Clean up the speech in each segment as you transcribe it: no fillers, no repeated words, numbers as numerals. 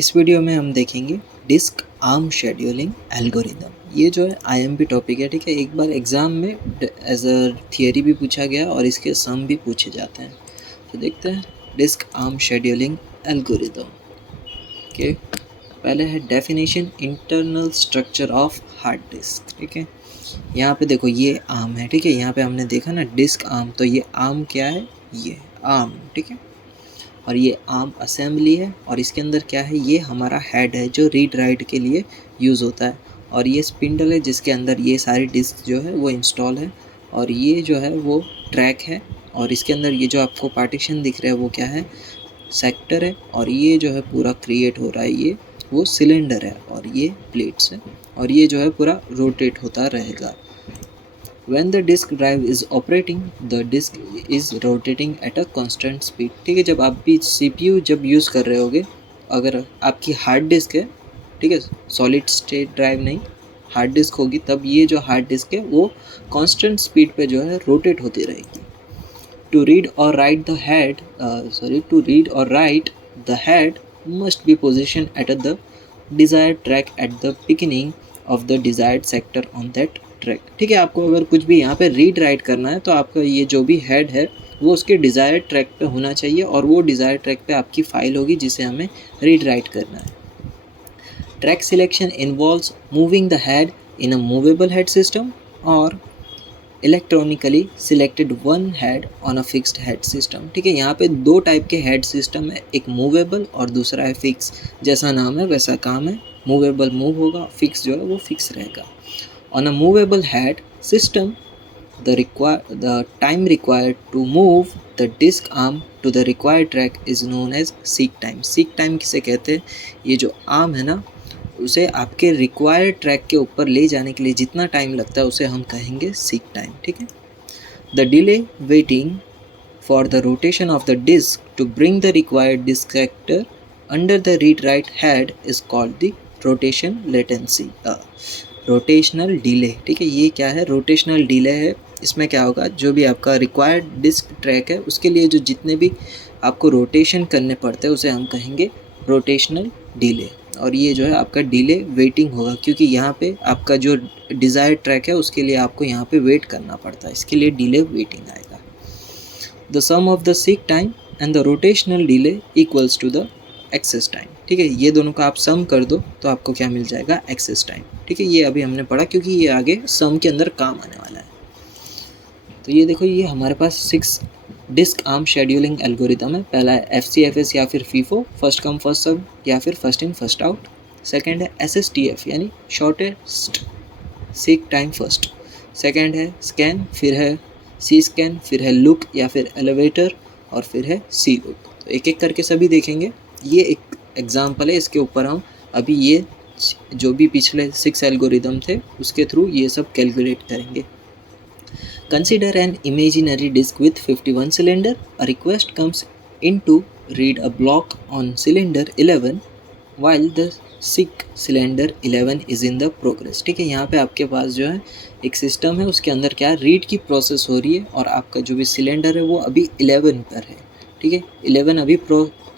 इस वीडियो में हम देखेंगे डिस्क आर्म शेड्यूलिंग एल्गोरिदम। ये जो है आईएमपी टॉपिक है, ठीक है। एक बार एग्ज़ाम में एज अ थियरी भी पूछा गया और इसके सम भी पूछे जाते हैं। तो देखते हैं डिस्क आर्म शेड्यूलिंग एल्गोरिदम के पहले है definition, internal structure of hard disk, ठीक है। यहाँ पे देखो ये आर्म है, ठीक है। यहाँ पे हमने देखा ना डिस्क आर्म, तो ये आर्म क्या है, ये आर्म, ठीक है। और ये आर्म असेंबली है और इसके अंदर क्या है, ये हमारा हेड है जो रीड राइट के लिए यूज़ होता है। और ये स्पिंडल है जिसके अंदर ये सारी डिस्क जो है वो इंस्टॉल है। और ये जो है वो ट्रैक है और इसके अंदर ये जो आपको पार्टीशन दिख रहा है वो क्या है, सेक्टर है। और ये जो है पूरा क्रिएट हो रहा है, ये वो सिलेंडर है और ये प्लेट्स है। और ये जो है पूरा रोटेट होता रहेगा। When the disk drive is operating, the disk is rotating at a constant speed, ठीक है। जब आप भी CPU जब यूज़ कर रहे होगे, अगर आपकी हार्ड डिस्क है, ठीक है, सॉलिड स्टेट ड्राइव नहीं, हार्ड डिस्क होगी, तब ये जो हार्ड डिस्क है वो कांस्टेंट स्पीड पे जो है रोटेट होती रहेगी। To read or write the head, to read or write the head must be positioned at the desired track at the beginning of the desired sector on that track, ठीक है। आपको अगर कुछ भी यहाँ पे रीड राइट करना है तो आपका ये जो भी हेड है वो उसके डिज़ायर्ड ट्रैक पे होना चाहिए और वो डिज़ायर्ड ट्रैक पे आपकी फ़ाइल होगी जिसे हमें रीड राइट करना है। Track selection involves moving the head in a movable head system और electronically selected one head on a fixed head system, ठीक है। यहाँ पे दो टाइप के हेड सिस्टम है, एक मूवेबल और दूसरा है फिक्स। जैसा नाम है वैसा काम है, मूवेबल मूव होगा, फिक्स जो है वो फिक्स रहेगा। On a movable head system, the time required to move the disk arm to the required track is known as seek time. Seek time किसे कहते हैं, ये जो आर्म है ना उसे आपके रिक्वायर्ड ट्रैक के ऊपर ले जाने के लिए जितना टाइम लगता है उसे हम कहेंगे सीक टाइम, ठीक है। The delay waiting for the rotation of the disk to bring the required disk sector under the read write head is called the rotation latency, rotational delay, ठीक है। ये क्या है, रोटेशनल डिले है। इसमें क्या होगा, जो भी आपका रिक्वायर्ड डिस्क ट्रैक है उसके लिए जो जितने भी आपको रोटेशन करने पड़ते हैं उसे हम कहेंगे रोटेशनल डिले। और ये जो है आपका डिले वेटिंग होगा क्योंकि यहाँ पे आपका जो डिज़ायर्ड ट्रैक है उसके लिए आपको यहाँ पे वेट करना पड़ता है, इसके लिए डिले वेटिंग आएगा। The sum of the seek time and the rotational delay equals to the access time, ठीक है। ये दोनों का आप सम कर दो तो आपको क्या मिल जाएगा, एक्सेस टाइम, ठीक है। ये अभी हमने पढ़ा क्योंकि ये आगे सम के अंदर काम आने वाला है। तो ये देखो, ये हमारे पास 6 डिस्क आर्म शेड्यूलिंग एल्गोरिदम है। पहला है FCFS या फिर FIFO, first come first serve या फिर first in first out. Second है SSTF यानी shortest seek time first. Second है स्कैन, फिर है सी स्कैन, फिर है लुक या फिर एलिवेटर और फिर है सी लुक। तो एक एक करके सभी देखेंगे। ये एक एग्जाम्पल है, इसके ऊपर हम अभी ये जो भी पिछले 6 एल्गोरिदम थे उसके थ्रू ये सब कैलकुलेट करेंगे। Consider an imaginary disk with 51 cylinder. A request comes in to read a block on cylinder 11 while the seek cylinder 11 is in the progress, ठीक है। यहाँ पे आपके पास जो है एक सिस्टम है, उसके अंदर क्या रीड की प्रोसेस हो रही है और आपका जो भी सिलेंडर है वो अभी 11 पर है, ठीक है। 11 अभी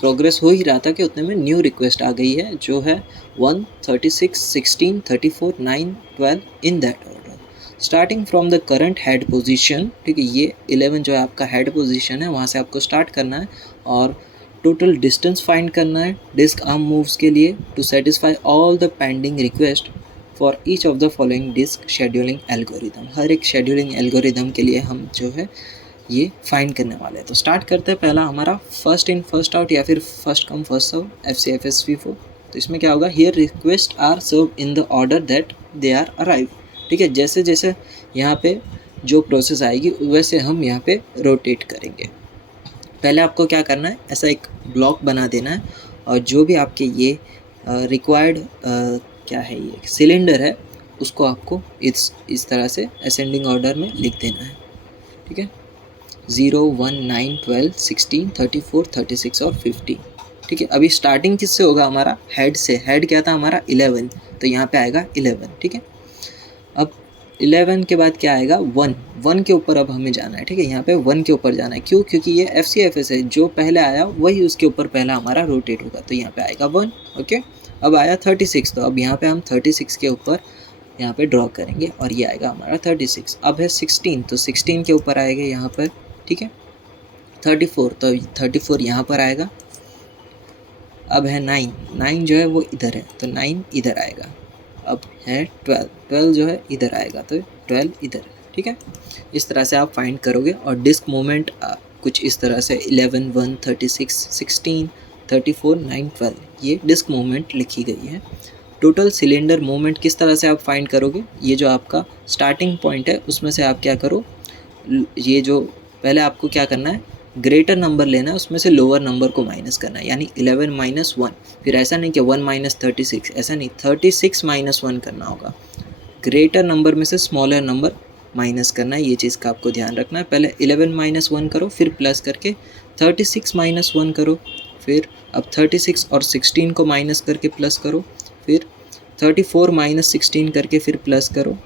प्रोग्रेस हो ही रहा था कि उतने में न्यू रिक्वेस्ट आ गई है जो है 1, 36, 16, 34, 9, 12 in that order starting from the current head position, ठीक है। ये 11 जो है आपका हेड पोजीशन है, वहाँ से आपको स्टार्ट करना है और टोटल डिस्टेंस फाइंड करना है डिस्क आर्म मूव्स के लिए to satisfy all the pending request for each of the following disk scheduling algorithm. हर एक शेड्यूलिंग एल्गोरिदम के लिए हम जो है ये फाइंड करने वाले हैं। तो स्टार्ट करते हैं, पहला हमारा फर्स्ट इन फर्स्ट आउट या फिर first come first serve, FCFS FIFO। तो इसमें क्या होगा, here request are serve in the order that they are arrive, ठीक है। जैसे जैसे यहाँ पे जो प्रोसेस आएगी वैसे हम यहाँ पे रोटेट करेंगे। पहले आपको क्या करना है, ऐसा एक ब्लॉक बना देना है और जो भी आपके ये रिक्वायर्ड क्या है ये सिलेंडर है उसको आपको इस तरह से असेंडिंग ऑर्डर में लिख देना है, ठीक है। 0, 1, 9, 12, 16, 34, 36 और 50, ठीक है। अभी स्टार्टिंग किससे होगा, हमारा हेड से। हेड क्या था हमारा 11, तो यहाँ पे आएगा 11, ठीक है। अब 11 के बाद क्या आएगा 1, 1 के ऊपर अब हमें जाना है, ठीक है। यहाँ पे 1 के ऊपर जाना है, क्यों? क्योंकि ये FCFS है, जो पहले आया वही उसके ऊपर पहला हमारा रोटेट होगा, तो यहाँ पे आएगा 1, ओके। अब आया 36, तो अब यहाँ पे हम 36 के ऊपर यहाँ पे ड्रॉ करेंगे और ये आएगा हमारा 36। अब है 16, तो 16 के ऊपर आएगा यहाँ पर, ठीक है। 34, तो 34 यहाँ पर आएगा। अब है 9, 9 जो है वो इधर है, तो 9 इधर आएगा। अब है 12, 12 जो है इधर आएगा, तो 12 इधर, ठीक है। इस तरह से आप फाइंड करोगे। और डिस्क मोमेंट कुछ इस तरह से 11, 1, 36, 16, 34, 9, 12 ये डिस्क मोमेंट लिखी गई है। टोटल सिलेंडर मोमेंट किस तरह से आप फाइंड करोगे? ये जो आपका स्टार्टिंग पॉइंट है उसमें से आप क्या करो, ये जो पहले आपको क्या करना है, ग्रेटर नंबर लेना है, उसमें से लोअर नंबर को माइनस करना है, यानी 11 माइनस 1। फिर ऐसा नहीं कि 1 माइनस 36, ऐसा नहीं, 36 माइनस 1 करना होगा। ग्रेटर नंबर में से स्मॉलर नंबर माइनस करना है, ये चीज़ का आपको ध्यान रखना है। पहले 11 माइनस 1 करो, फिर प्लस करके 36 माइनस 1 करो, फिर अब 36 और 16 को माइनस करके प्लस करो, फिर 34 माइनस 16 करके फिर प्लस करो,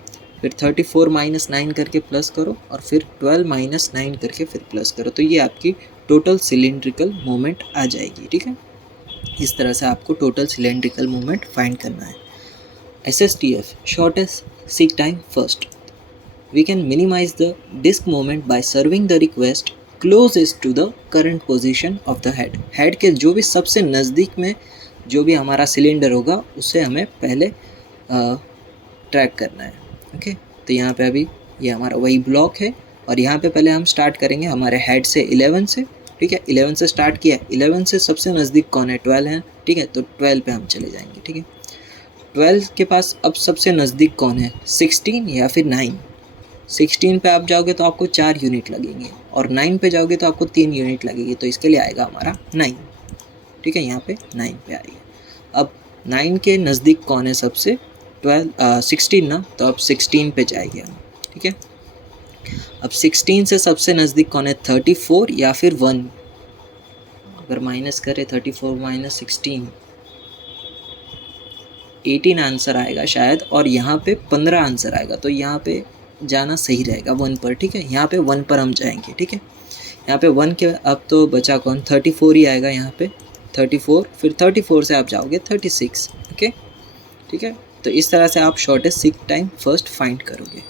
फिर 34 माइनस 9 करके प्लस करो, और फिर 12 माइनस 9 करके फिर प्लस करो। तो ये आपकी टोटल सिलेंड्रिकल मोमेंट आ जाएगी, ठीक है। इस तरह से आपको टोटल सिलेंड्रिकल मोमेंट फाइंड करना है। SSTF, shortest seek time first. We can minimize the disk moment by serving the request closest to the current position of the head. Head के जो भी सबसे नज़दीक में जो भी हमारा सिलेंडर होगा उसे हमें पहले ट्रैक करना है, ओके। तो यहाँ पे अभी ये हमारा वही ब्लॉक है, और यहाँ पे पहले हम स्टार्ट करेंगे हमारे हेड से 11 से, ठीक है। 11 से स्टार्ट किया, 11 से सबसे नज़दीक कौन है? 12 है, ठीक है। तो 12 पे हम चले जाएंगे, ठीक है। 12 के पास अब सबसे नज़दीक कौन है? 16 या फिर 9। 16 पे आप जाओगे तो आपको 4 यूनिट लगेंगे, और 9 पे जाओगे तो आपको 3 यूनिट लगेगी, तो इसके लिए आएगा हमारा 9, ठीक है। यहाँ पे 9 पे आएगी। अब 9 के नज़दीक कौन है सबसे? 16 ना, तो अब 16 पे जाएंगे हम, ठीक है। अब 16 से सबसे नज़दीक कौन है? 34 या फिर 1। अगर माइनस करें 34 माइनस 16, 18 आंसर आएगा शायद, और यहाँ पे 15 आंसर आएगा, तो यहाँ पे जाना सही रहेगा 1 पर, ठीक है। यहाँ पे 1 पर हम जाएंगे, ठीक है। यहाँ पे 1 के अब तो बचा कौन? 34 ही आएगा यहाँ पे, 34। फिर 34 से आप जाओगे 36, ओके, ठीक है। तो इस तरह से आप shortest seek time first find करोगे।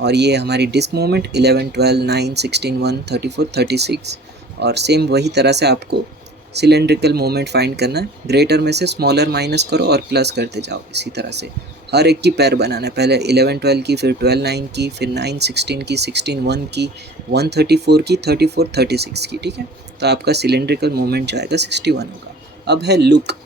और ये हमारी डिस्क मोमेंट 11, 12, 9, 16, 1, 34, 36, और सेम वही तरह से आपको सिलेंड्रिकल मोमेंट फाइंड करना है। ग्रेटर में से स्मॉलर माइनस करो और प्लस करते जाओ, इसी तरह से हर एक की पैर बनाना है। पहले 11 12 की, फिर 12 9 की, फिर 9 16 की, 16 1 की, 1 34 की, 34 36 की, ठीक है। तो आपका सिलेंड्रिकल मोमेंट जो आएगा 61 होगा। अब है लुक।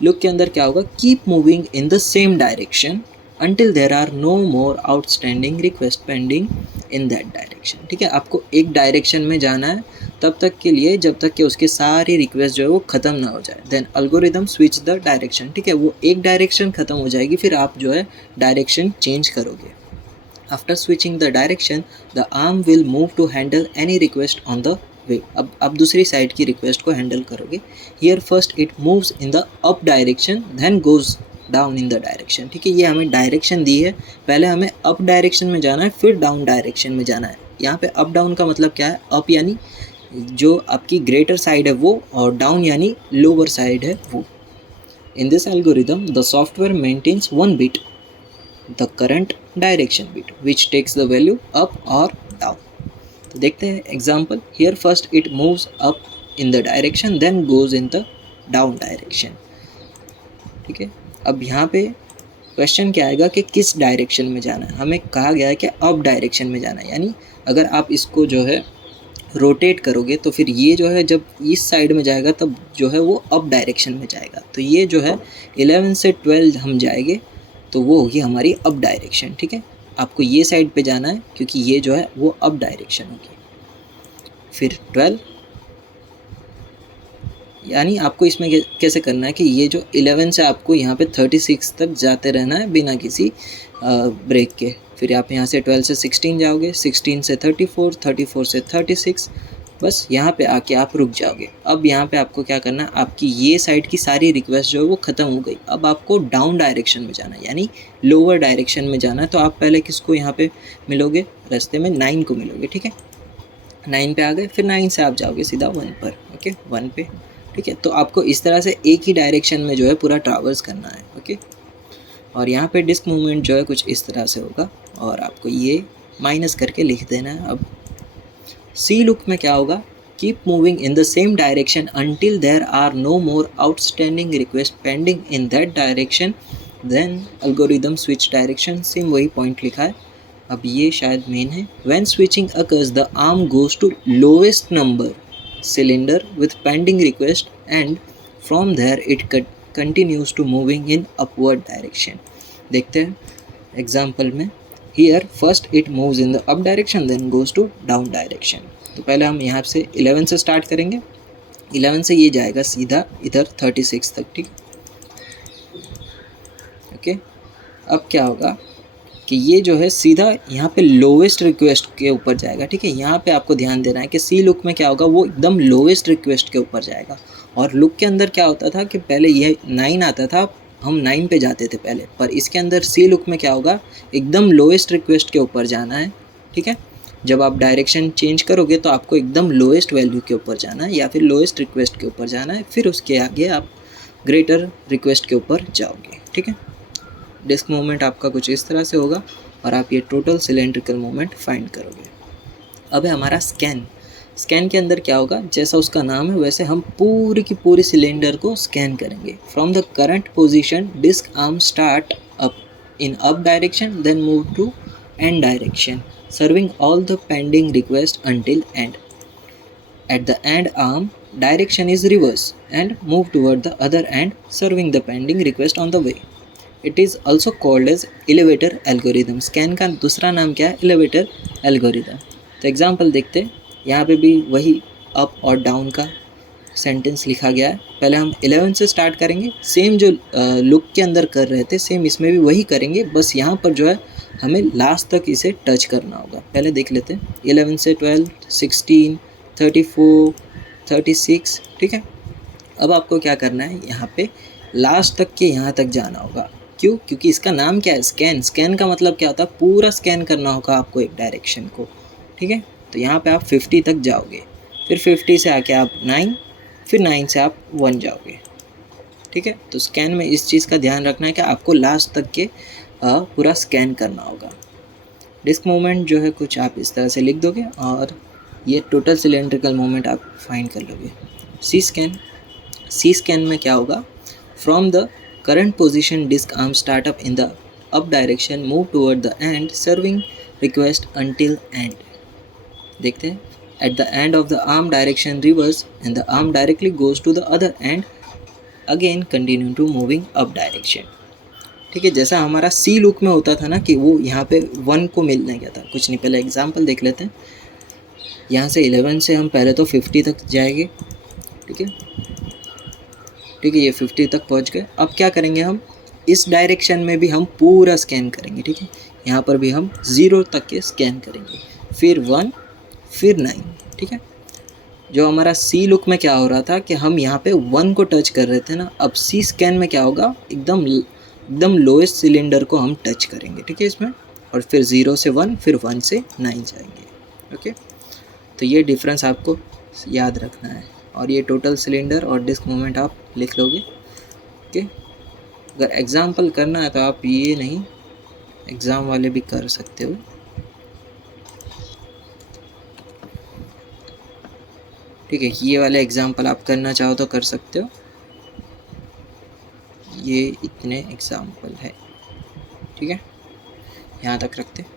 लुक के अंदर क्या होगा? Keep moving in the same direction until there are no more outstanding request pending in that direction, ठीक है। आपको एक डायरेक्शन में जाना है तब तक के लिए जब तक कि उसके सारी रिक्वेस्ट जो है वो ख़त्म ना हो जाए। Then algorithm switch the direction, ठीक है। वो एक डायरेक्शन ख़त्म हो जाएगी, फिर आप जो है डायरेक्शन चेंज करोगे। After switching the direction the arm will move to handle any request on the way. अब आप दूसरी साइड की रिक्वेस्ट को हैंडल करोगे। Here first it moves in the up direction then goes down in the direction, ठीक है। ये हमें डायरेक्शन दी है, पहले हमें अप डायरेक्शन में जाना है, फिर डाउन डायरेक्शन में जाना है। यहाँ पे अप डाउन का मतलब क्या है? अप यानी जो आपकी ग्रेटर साइड है वो, और डाउन यानी लोअर साइड है वो। In this algorithm the software maintains one bit, the current direction bit, which takes the value up और डाउन। तो देखते हैं example. Here first it moves up in the direction then goes in the down direction, ठीक है। अब यहाँ पे question क्या आएगा कि किस डायरेक्शन में जाना है। हमें कहा गया है कि अप डायरेक्शन में जाना है, यानी अगर आप इसको जो है रोटेट करोगे तो फिर ये जो है जब इस साइड में जाएगा तब जो है वो अप डायरेक्शन में जाएगा। तो ये जो है 11 से 12 हम जाएंगे तो वो होगी हमारी अप डायरेक्शन, ठीक है। आपको ये साइड पे जाना है क्योंकि ये जो है वो अप डायरेक्शन होगी। फिर 12, यानी आपको इसमें कैसे करना है कि ये जो 11 से आपको यहाँ पे 36 तक जाते रहना है बिना किसी ब्रेक के। फिर आप यहाँ से 12 से 16 जाओगे, 16 से 34, 34 से 36, बस यहाँ पे आके आप रुक जाओगे। अब यहाँ पे आपको क्या करना है, आपकी ये साइड की सारी रिक्वेस्ट जो है वो ख़त्म हो गई। अब आपको डाउन डायरेक्शन में जाना है, यानी लोअर डायरेक्शन में जाना है। तो आप पहले किसको यहाँ पे मिलोगे, रास्ते में 9 को मिलोगे, ठीक है। 9 पे आ गए, फिर 9 से आप जाओगे सीधा 1 पर, ओके, 1 पे, ठीक है। तो आपको इस तरह से एक ही डायरेक्शन में जो है पूरा ट्रैवर्स करना है, ओके। और यहाँ पे डिस्क मूवमेंट जो है कुछ इस तरह से होगा, और आपको ये माइनस करके लिख देना है। अब सी लुक में क्या होगा, keep moving in the same direction until there are no more outstanding request pending in that direction, then algorithm switch direction. Same वही पॉइंट लिखा है, अब ये शायद मेन है। When switching occurs the arm goes to lowest number cylinder with pending request and from there it continues to moving in upward direction। देखते हैं example में, here first it moves in the up direction then goes to down direction। तो पहले हम यहाँ से 11 से start करेंगे, 11 से ये जाएगा सीधा इधर 36 तक, ठीक, ओके। अब क्या होगा कि ये जो है सीधा यहाँ पे लोवेस्ट रिक्वेस्ट के ऊपर जाएगा, ठीक है। यहाँ पे आपको ध्यान देना है कि सी लुक में क्या होगा, वो एकदम लोवेस्ट रिक्वेस्ट के ऊपर जाएगा। और लुक के अंदर क्या होता था कि पहले ये 9 आता था, हम 9 पे जाते थे पहले, पर इसके अंदर सी लुक में क्या होगा, एकदम लोवेस्ट रिक्वेस्ट के ऊपर जाना है, ठीक है। जब आप डायरेक्शन चेंज करोगे तो आपको एकदम लोवेस्ट वैल्यू के ऊपर जाना है या फिर लोवेस्ट रिक्वेस्ट के ऊपर जाना है, फिर उसके आगे आप ग्रेटर रिक्वेस्ट के ऊपर जाओगे, ठीक है। डिस्क मूवमेंट आपका कुछ इस तरह से होगा और आप ये टोटल सिलेंड्रिकल मूवमेंट फाइंड करोगे। अब है हमारा स्कैन। स्कैन के अंदर क्या होगा, जैसा उसका नाम है वैसे हम पूरी की पूरी सिलेंडर को स्कैन करेंगे। From the current position disk arm start up in up direction then move to end direction serving all the pending request until end. At the end arm direction is reverse and move toward the other end serving the pending request on the way. It is also called as elevator algorithm. Scan का दूसरा नाम क्या है, elevator algorithm. तो example देखते हैं, यहाँ पे भी वही अप और डाउन का सेंटेंस लिखा गया है। पहले हम 11 से स्टार्ट करेंगे, सेम जो लुक के अंदर कर रहे थे सेम इसमें भी वही करेंगे, बस यहाँ पर जो है हमें लास्ट तक इसे टच करना होगा। पहले देख लेते हैं, 11 से 12, 16, 34, 36, ठीक है। अब आपको क्या करना है, यहाँ पे लास्ट तक के यहाँ तक जाना होगा। क्यों, क्योंकि इसका नाम क्या है, स्कैन। स्कैन का मतलब क्या होता है, पूरा स्कैन करना होगा आपको एक डायरेक्शन को, ठीक है। तो यहाँ पे आप 50 तक जाओगे, फिर 50 से आके आप 9, फिर 9 से आप 1 जाओगे, ठीक है। तो स्कैन में इस चीज़ का ध्यान रखना है कि आपको लास्ट तक के पूरा स्कैन करना होगा। डिस्क मूवमेंट जो है कुछ आप इस तरह से लिख दोगे और ये टोटल सिलेंड्रिकल मूवमेंट आप फाइंड कर लोगे। C scan. सी स्कैन में क्या होगा, from the current position disk arm start up in the up direction move toward the end serving request until end। देखते हैं, at the end of the arm direction reverse and the arm directly goes to the other end again continue to moving up direction, ठीक है। जैसा हमारा see look में होता था ना कि वो यहाँ पे 1 को मिलने गया था, कुछ नहीं, पहले एग्जांपल देख लेते हैं। यहाँ से 11 से हम पहले तो 50 तक जाएंगे, ठीक है, ठीक है, ये 50 तक पहुंच गए। अब क्या करेंगे, हम इस डायरेक्शन में भी हम पूरा स्कैन करेंगे, ठीक है। यहाँ पर भी हम 0 तक के स्कैन करेंगे, फिर 1, फिर 9, ठीक है। जो हमारा सी लुक में क्या हो रहा था कि हम यहाँ पे 1 को टच कर रहे थे ना, अब सी स्कैन में क्या होगा, एकदम लोएस्ट सिलेंडर को हम टच करेंगे, ठीक है, इसमें, और फिर 0 से 1, फिर 1 से 9 जाएंगे, ओके। तो ये डिफरेंस आपको याद रखना है और ये टोटल सिलेंडर और डिस्क मूवमेंट आप लिख लोगे, ओके। अगर एग्जाम्पल करना है तो आप ये नहीं, एग्ज़ाम वाले भी कर सकते हो, ठीक है। ये वाले एग्जाम्पल आप करना चाहो तो कर सकते हो, ये इतने एग्जाम्पल है, ठीक है। यहाँ तक रखते हैं।